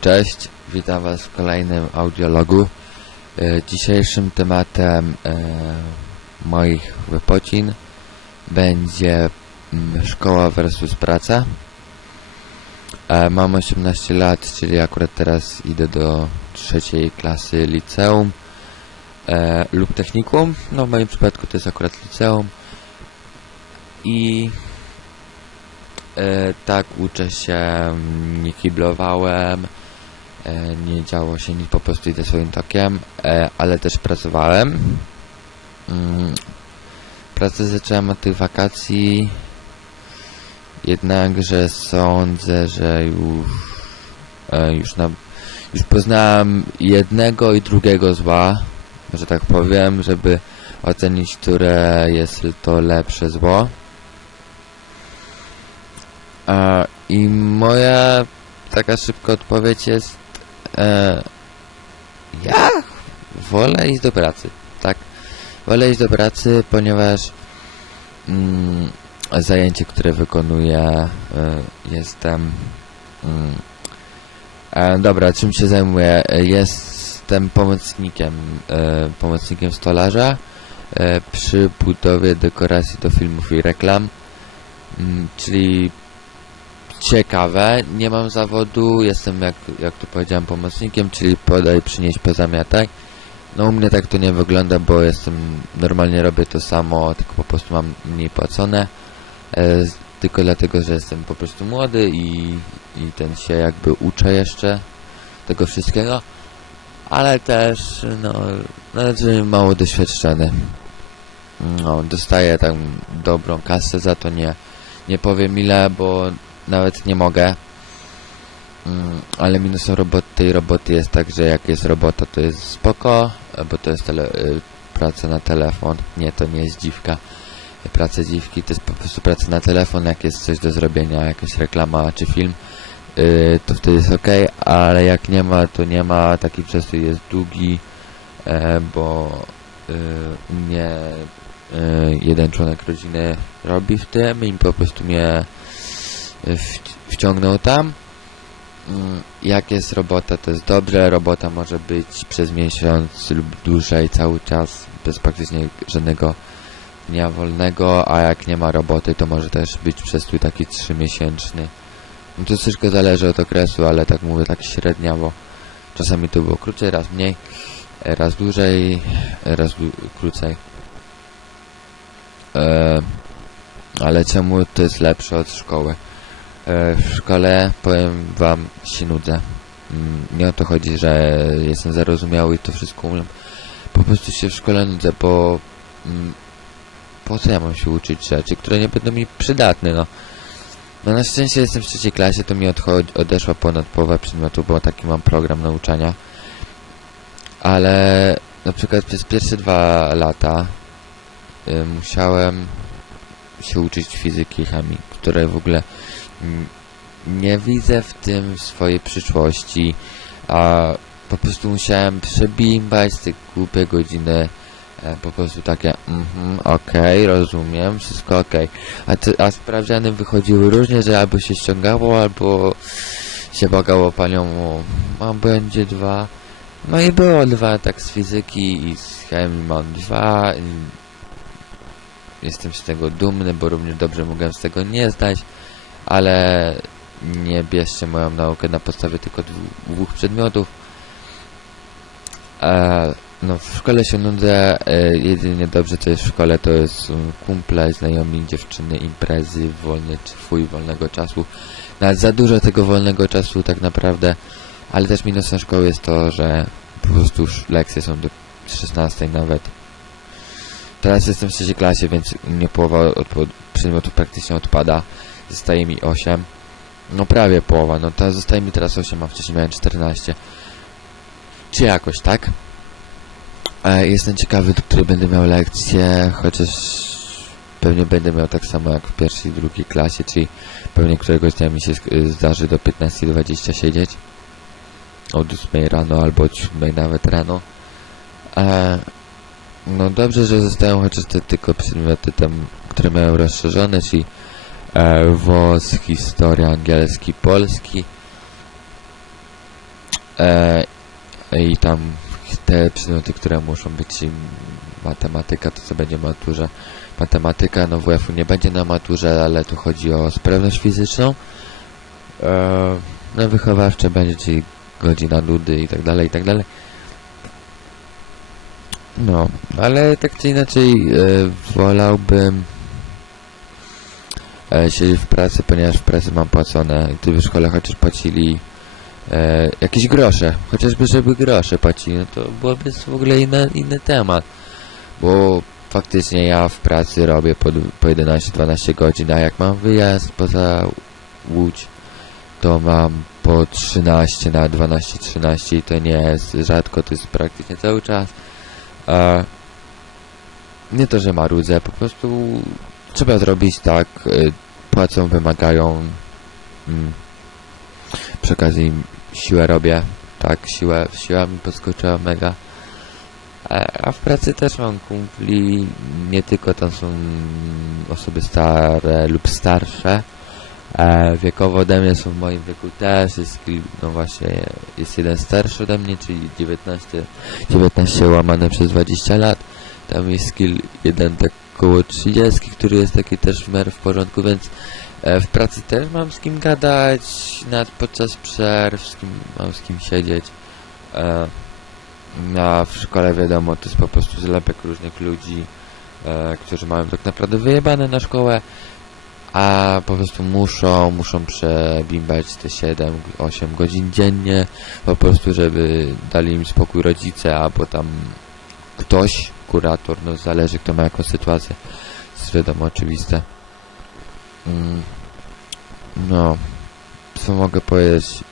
Cześć, witam Was w kolejnym audiologu. E, Dzisiejszym tematem e, moich wypocin będzie mm, szkoła versus praca. E, Mam 18 lat, czyli akurat teraz idę do trzeciej klasy liceum lub technikum. No w moim przypadku to jest akurat liceum. I tak uczę się, mm, nie kiblowałem, nie działo się nic, po prostu idę swoim tokiem, e, ale też pracowałem. Mm, Pracę zacząłem od tych wakacji, jednakże sądzę, że już, e, już, na, już poznałem jednego i drugiego zła, że tak powiem, żeby ocenić, które jest to lepsze zło. E, I moja taka szybka odpowiedź jest e, ja wolę iść do pracy, tak? Wolę iść do pracy, ponieważ mm, zajęcie, które wykonuję e, jestem mm, e, dobra, czym się zajmuję? E, Jestem pomocnikiem e, pomocnikiem stolarza przy budowie dekoracji do filmów i reklam mm, czyli ciekawe. Nie mam zawodu, jestem jak, jak tu powiedziałem pomocnikiem, czyli podaj, przynieść, pozamiataj. No u mnie tak to nie wygląda, bo jestem, normalnie robię to samo, tylko po prostu mam mniej płacone. E, tylko dlatego, że jestem po prostu młody i, i ten się jakby uczę jeszcze tego wszystkiego. Ale też, no, znaczy mało doświadczony. No, dostaję tam dobrą kasę za to, nie, nie powiem ile, bo nawet nie mogę. Mm, ale minusem roboty, tej roboty jest tak, że jak jest robota, to jest spoko, bo to jest tele, y, praca na telefon. Nie, to nie jest dziwka. Praca dziwki to jest po prostu praca na telefon, jak jest coś do zrobienia, jakaś reklama czy film, y, to wtedy jest ok, ale jak nie ma, to nie ma. Taki przestój jest długi, e, bo y, u mnie y, jeden członek rodziny robi w tym i po prostu mnie wciągnął tam. Mm, Jak jest robota, to jest dobrze. Robota może być przez miesiąc lub dłużej, cały czas, bez praktycznie żadnego dnia wolnego, a jak nie ma roboty, to może też być przestój taki trzymiesięczny. No to wszystko zależy od okresu, ale tak mówię, tak średniawo. Czasami to było krócej, raz mniej, raz dłużej, raz dłu- krócej. E, ale czemu to jest lepsze od szkoły? E, w szkole, powiem wam, się nudzę. Mm, Nie o to chodzi, że jestem zarozumiały i to wszystko umiem. Po prostu się w szkole nudzę, bo mm, po co ja mam się uczyć rzeczy, które nie będą mi przydatne, no. No na szczęście jestem w trzeciej klasie, to mi odchodzi, odeszła ponad połowa przedmiotów, bo taki mam program nauczania. Ale na przykład przez pierwsze dwa lata y, musiałem się uczyć fizyki i chemii, które w ogóle nie widzę w tym swojej przyszłości, a po prostu musiałem przebimbać te głupie godziny, e, po prostu takie, mhm, okej, rozumiem, wszystko okej. A, te- a sprawdziany wychodziły różnie, że albo się ściągało, albo się bagało panią, a będzie dwa. No i było dwa, tak z fizyki i z chemii mam dwa. Jestem z tego dumny, bo równie dobrze mogłem z tego nie zdać, ale nie bierzcie moją naukę na podstawie tylko dwóch przedmiotów. E, no w szkole się nudzę, e, jedynie dobrze co jest w szkole to jest um, kumple, znajomi, dziewczyny, imprezy, wolny, twój wolnego czasu. Nawet za dużo tego wolnego czasu tak naprawdę, ale też minusem szkoły jest to, że po prostu lekcje są do 16 nawet. Teraz jestem w trzeciej klasie, więc mnie połowa od, od przedmiotów praktycznie odpada. Zostaje mi 8. No prawie połowa, no to zostaje mi teraz 8, a wcześniej miałem 14. Czy jakoś, tak? E, jestem ciekawy, do której będę miał lekcję, chociaż pewnie będę miał tak samo jak w pierwszej i drugiej klasie, czyli pewnie któregoś dnia mi się zdarzy do 15-20 siedzieć. Od 8 rano albo od 7 nawet rano. E, no dobrze, że zostają chociaż te tylko przedmioty tam, które mają rozszerzone, czyli WOS, historia, angielski, polski. E, I tam te przedmioty, które muszą być matematyka, to co będzie maturze. Matematyka, no WF-u nie będzie na maturze, ale tu chodzi o sprawność fizyczną. E, no wychowawcze będzie, czyli godzina nudy i tak dalej, i tak dalej. No, ale tak czy inaczej e, wolałbym e, siedzieć w pracy, ponieważ w pracy mam płacone. Gdyby w szkole chociaż płacili e, jakieś grosze, chociażby żeby grosze płacili, no to byłoby w ogóle inny, inny temat. Bo faktycznie ja w pracy robię po, po 11-12 godzin, a jak mam wyjazd poza Łódź, to mam po 13 na 12-13 i to nie jest rzadko, to jest praktycznie cały czas. E, nie to, że marudzę, po prostu trzeba zrobić tak, y, płacą, wymagają. Mm, przy okazji siłę robię, tak, siłę, siła mi podskoczyła mega. A, a w pracy też mam kumpli, nie tylko tam są osoby stare lub starsze, e, wiekowo ode mnie są w moim wieku też, jest, no właśnie, jest jeden starszy ode mnie, czyli 19, 19 łamane przez 20 lat, tam jest skill jeden tak około 30, który jest taki też w miarę w porządku, więc e, w pracy też mam z kim gadać, nawet podczas przerw, z kim, mam z kim siedzieć. E, a w szkole wiadomo, to jest po prostu zlepek różnych ludzi, e, którzy mają tak naprawdę wyjebane na szkołę, a po prostu muszą, muszą przebimbać te 7-8 godzin dziennie, po prostu, żeby dali im spokój rodzice, albo tam ktoś, kurator, no zależy kto ma jaką sytuację, jest wiadomo oczywiste. Mm, no, co mogę powiedzieć?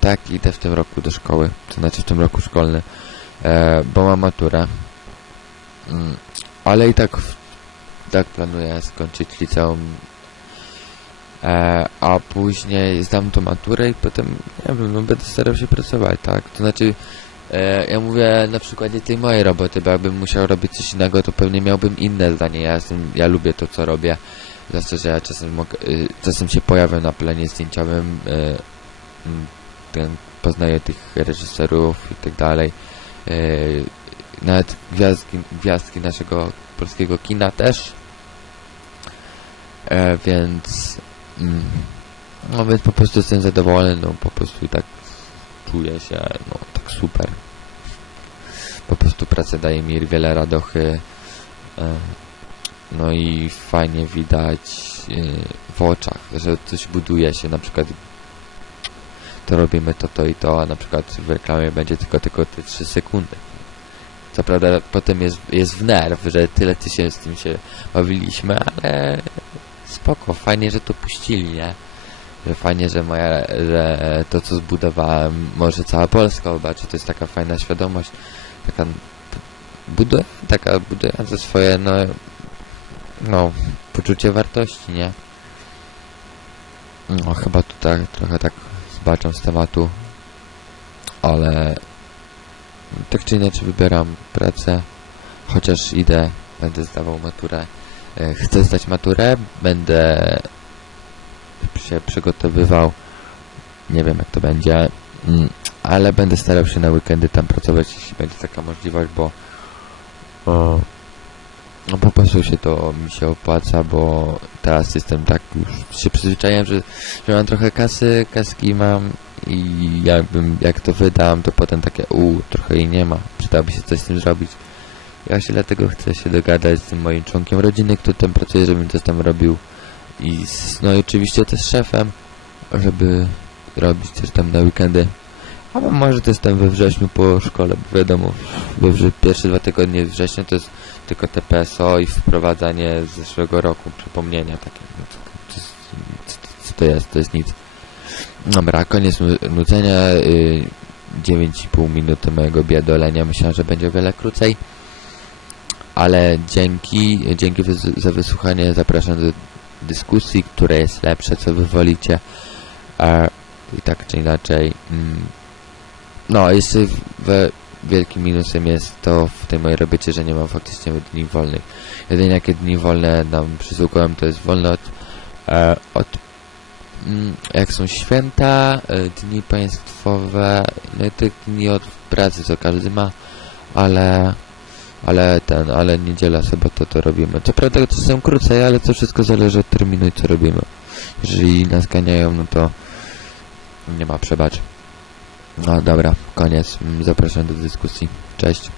Tak, idę w tym roku do szkoły, to znaczy w tym roku szkolny, e, bo mam maturę. Mm, ale i tak, tak planuję skończyć liceum, e, a później zdam tą maturę i potem, nie wiem, no będę starał się pracować, tak? To znaczy, ja mówię na przykładzie tej mojej roboty, bo jakbym musiał robić coś innego, to pewnie miałbym inne zdanie. Ja, jestem, ja lubię to, co robię. Zwłaszcza, że ja czasem, y, czasem się pojawiam na planie zdjęciowym, y, mm, ten, poznaję tych reżyserów i tak dalej. Y, nawet gwiazdki, gwiazdki naszego polskiego kina też. E, więc mm, no więc po prostu jestem zadowolony, no po prostu i tak czuję się, no super. Po prostu praca daje mi wiele radochy. E, no i fajnie widać e, w oczach, że coś buduje się, na przykład to robimy to, to i to, a na przykład w reklamie będzie tylko, tylko te 3 sekundy. Co prawda potem jest, jest w nerw, że tyle ty się z tym się bawiliśmy, ale spoko, fajnie, że to puścili, nie? Że fajnie, że moja, że to co zbudowałem, może cała Polska zobaczy, to jest taka fajna świadomość, taka buduje, taka budująca swoje, no, no, poczucie wartości, nie? No, chyba tutaj trochę tak zbaczam z tematu, ale tak czy inaczej wybieram pracę, chociaż idę, będę zdawał maturę. E, Chcę zdać maturę, będę się przygotowywał, nie wiem jak to będzie, mm, ale będę starał się na weekendy tam pracować, jeśli będzie taka możliwość, bo o, no po prostu się to mi się opłaca, bo teraz jestem tak już się przyzwyczaiłem, że, że mam trochę kasy, kaski mam i jakbym, jak to wydam, to potem takie u, trochę jej nie ma, przydałoby się coś z tym zrobić. Ja się dlatego chcę się dogadać z tym moim członkiem rodziny, który tam pracuje, żebym coś tam robił i z, no i oczywiście też szefem, żeby robić coś tam na weekendy. A może to jestem we wrześniu po szkole, bo wiadomo, we pierwsze dwa tygodnie września to jest tylko TPSO i wprowadzanie z zeszłego roku, przypomnienia takie. No co, co, to jest? To jest nic. Dobra, koniec nu- nudzenia. Y, 9,5 minuty mojego biadolenia. Myślałem, że będzie o wiele krócej. Ale dzięki, dzięki za wysłuchanie. Zapraszam do dyskusji, które jest lepsze, co wy wolicie. A, I tak czy inaczej. Mm, no, jeszcze we, wielkim minusem jest to w tej mojej robocie, że nie mam faktycznie dni wolnych. Jedynie jakie dni wolne nam przysługują, to jest wolne od, e, od mm, jak są święta, e, dni państwowe, no i tych dni od pracy, co każdy ma, ale, ale ten, ale niedziela, sobota to robimy. Co prawda czasem krócej, ale to wszystko zależy od terminu i co robimy. Jeżeli nas ganiają, no to nie ma przebacz. No dobra, koniec. Mm, Zapraszam do dyskusji. Cześć.